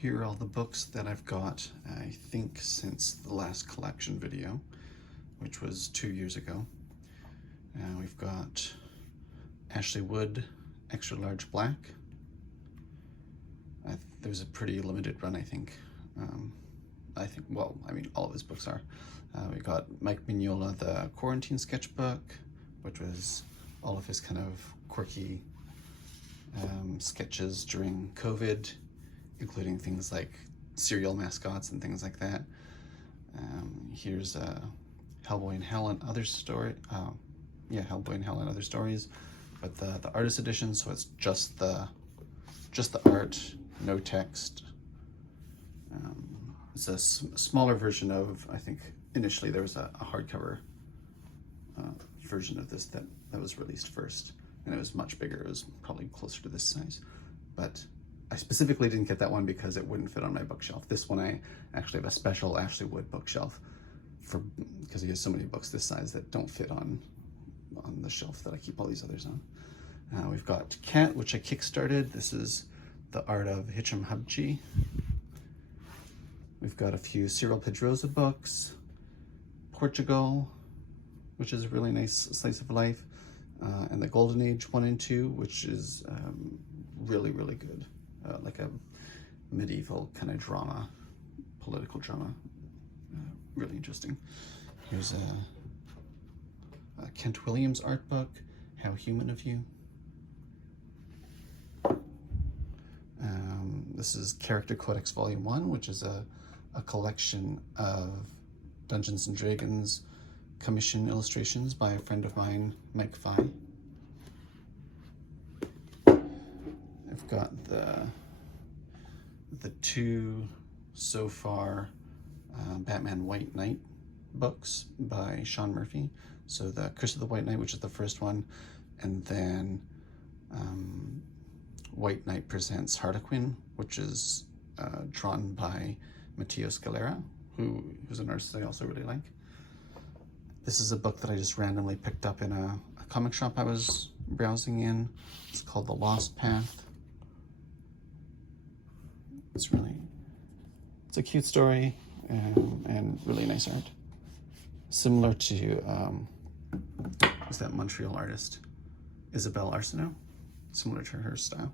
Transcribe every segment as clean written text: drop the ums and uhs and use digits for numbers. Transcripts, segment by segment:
Here are all the books that I've got, I think, since the last collection video, which was 2 years ago. We've got Ashley Wood, Extra Large Black. There's a pretty limited run, I think. Well, I mean, all of his books are. We got Mike Mignola, the Quarantine Sketchbook, which was all of his kind of quirky sketches during COVID, including things like cereal mascots and things like that. Here's Hellboy in Hell and Other Story. Hellboy in Hell and Other Stories, but the artist edition, so it's just the art, no text. It's a smaller version of, I think initially there was a hardcover version of this that was released first, and it was much bigger. It was probably closer to this size, but I specifically didn't get that one because it wouldn't fit on my bookshelf. This one I actually have a special Ashley Wood bookshelf because he has so many books this size that don't fit on the shelf that I keep all these others on. We've got Khat, which I kickstarted. This is the art of Hicham Habchi. We've got a few Cyril Pedrosa books. Portugal, which is a really nice slice of life. And the Golden Age 1 and 2, which is really, really good. Like a medieval kind of drama, political drama. Really interesting. Here's a Kent Williams art book, How Human of You. This is Character Codex Volume 1, which is a collection of Dungeons & Dragons commission illustrations by a friend of mine, Mike Faille. I've got the two so far Batman White Knight books by Sean Murphy. So the Curse of the White Knight, which is the first one, and then White Knight Presents Harlequin, which is drawn by Matteo Scalera, who's an artist I also really like. This is a book that I just randomly picked up in a comic shop I was browsing in. It's called The Lost Path. It's a cute story and really nice art. Similar to, who's that Montreal artist? Isabelle Arsenault. Similar to her style.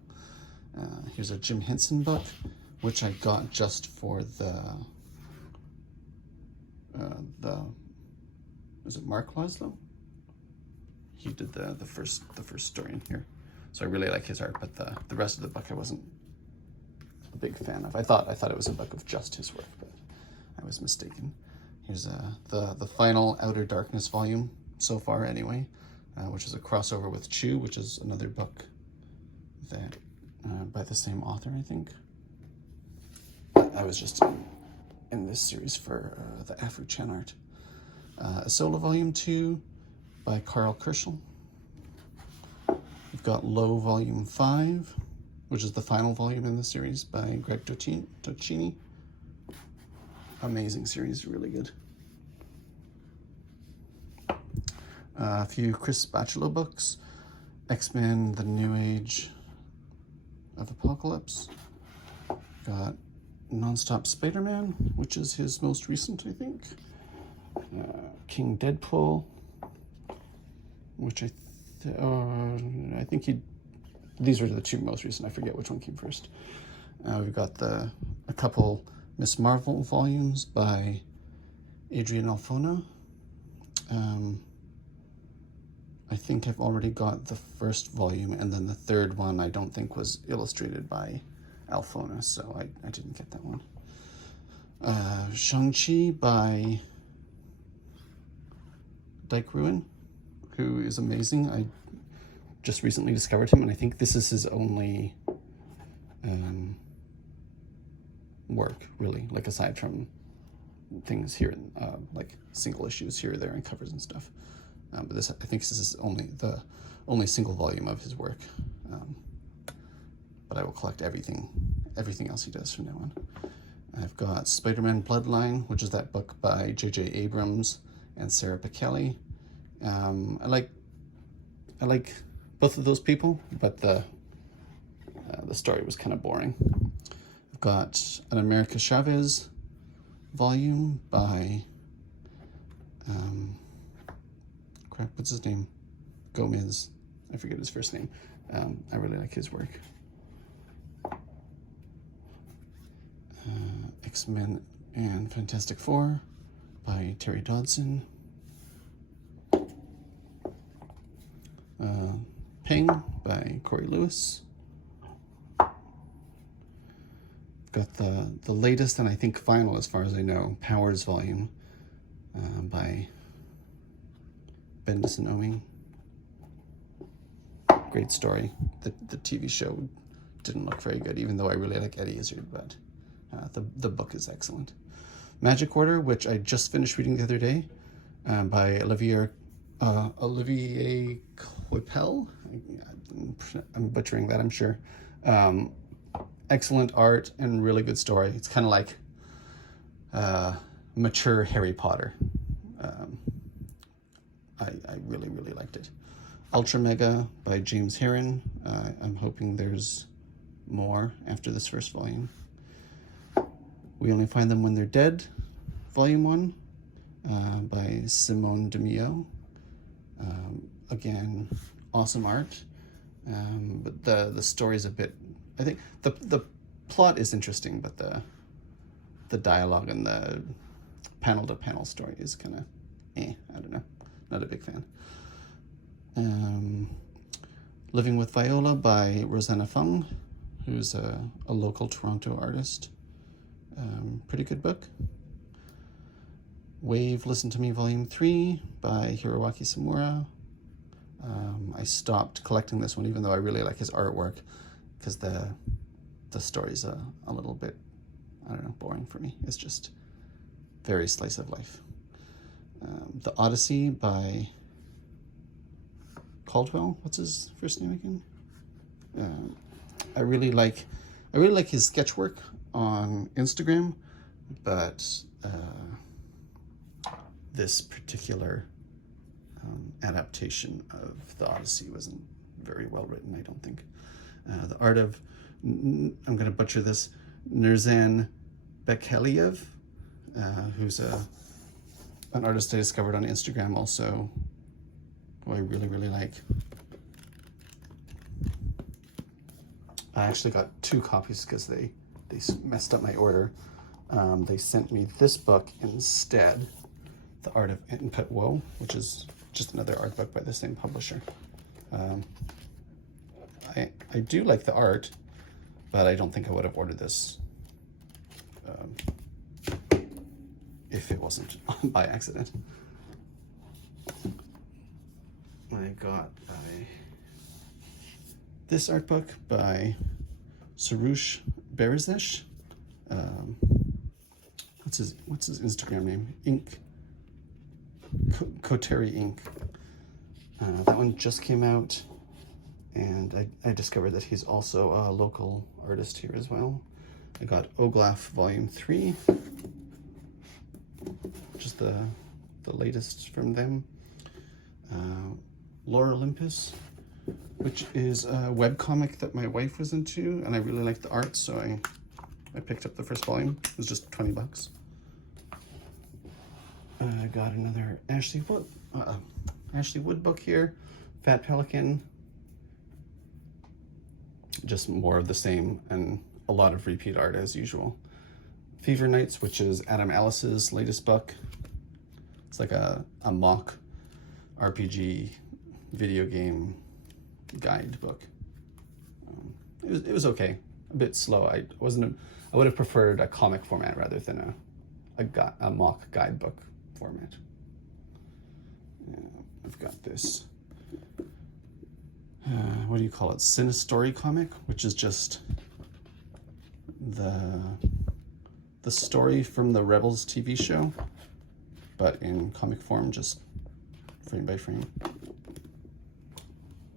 Here's a Jim Henson book, which I got just for is it Mark Laszlo? He did the first story in here. So I really like his art, but the rest of the book I wasn't a big fan of. I thought it was a book of just his work, but I was mistaken. Here's the final Outer Darkness volume so far anyway, which is a crossover with Chew, which is another book that by the same author, I think. I was just in this series for the Afro-Chan art. Isola Volume 2 by Karl Kerschl. We've got Low Volume 5, which is the final volume in the series by Greg Docini. Amazing series, really good. A few Chris Bachalo books. X-Men, The New Age of Apocalypse. Got Nonstop Spider-Man, which is his most recent, I think. King Deadpool, which I think these are the two most recent. I forget which one came first. We've got a couple Miss Marvel volumes by Adrian Alfona. I think I've already got the first volume, and then the third one I don't think was illustrated by Alfona, so I didn't get that one. Shang-Chi by Dyke Ruin, who is amazing. I just recently discovered him, and I think this is his only work, really, like aside from things here, like single issues here or there and covers and stuff. But I think this is the only single volume of his work. But I will collect everything else he does from now on. I've got Spider-Man Bloodline, which is that book by J.J. Abrams and Sarah Bekkaliyev. I like both of those people, but the story was kind of boring. I've got an America Chavez volume by, crap, what's his name? Gomez. I forget his first name. I really like his work. X-Men and Fantastic Four by Terry Dodson. Ping by Corey Lewis. Got the latest and I think final, as far as I know, Powers volume by Bendis and Oeming. Great story. The TV show didn't look very good, even though I really like Eddie Izzard, but the book is excellent. Magic Order, which I just finished reading the other day, by Olivier Coipel. I'm butchering that, I'm sure. Excellent art and really good story. It's kind of like mature Harry Potter. I really, really liked it. Ultra Mega by James Herron. I'm hoping there's more after this first volume. We Only Find Them When They're Dead, Volume 1, by Simone DeMio. Again, awesome art, but the story's a bit, I think the plot is interesting, but the dialogue and the panel-to-panel story is kind of, I don't know, not a big fan. Living with Viola by Rosena Fung, who's a local Toronto artist. Pretty good book. Wave Listen to Me Volume 3 by Hiroaki Samura. I stopped collecting this one, even though I really like his artwork, because the story's a little bit, I don't know, boring for me. It's just very slice of life. The Odyssey by Caldwell. What's his first name again? I really like his sketch work on Instagram, but this particular adaptation of the Odyssey wasn't very well written, I don't think. The art of, I'm going to butcher this, Nurzhan Bekkaliyev, who's an artist I discovered on Instagram also, who I really, really like. I actually got 2 copies because they messed up my order. They sent me this book instead, The Art of Inputwo, which is just another art book by the same publisher. I do like the art, but I don't think I would have ordered this if it wasn't by accident. I got this art book by Sarush Berezesh. What's his Instagram name? Koteri Ink. That one just came out, and I discovered that he's also a local artist here as well. I got Oglaf Volume 3, which is the latest from them. Lore Olympus, which is a webcomic that my wife was into, and I really liked the art, so I picked up the first volume. It was just 20 bucks. I got another Ashley Wood book here, Fat Pelican. Just more of the same and a lot of repeat art as usual. Fever Nights, which is Adam Ellis's latest book. It's like a mock RPG video game guide book. It was okay, a bit slow. I would have preferred a comic format rather than a mock guidebook format. I've got this, what do you call it? Cinestory comic, which is just the story from the Rebels TV show, but in comic form, just frame by frame.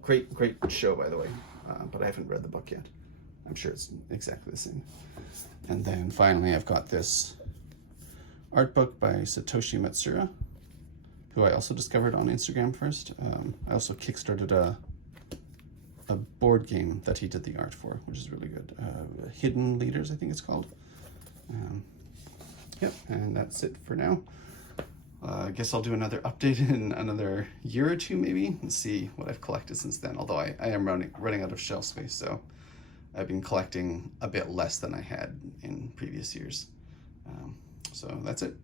Great show, by the way, but I haven't read the book yet. I'm sure it's exactly the same. And then finally, I've got this art book by Satoshi Matsura, who I also discovered on Instagram first. I also kickstarted a board game that he did the art for, which is really good. Hidden Leaders, I think it's called. Yep, and that's it for now. I guess I'll do another update in another year or two maybe and see what I've collected since then. Although I am running out of shelf space, so I've been collecting a bit less than I had in previous years. So that's it.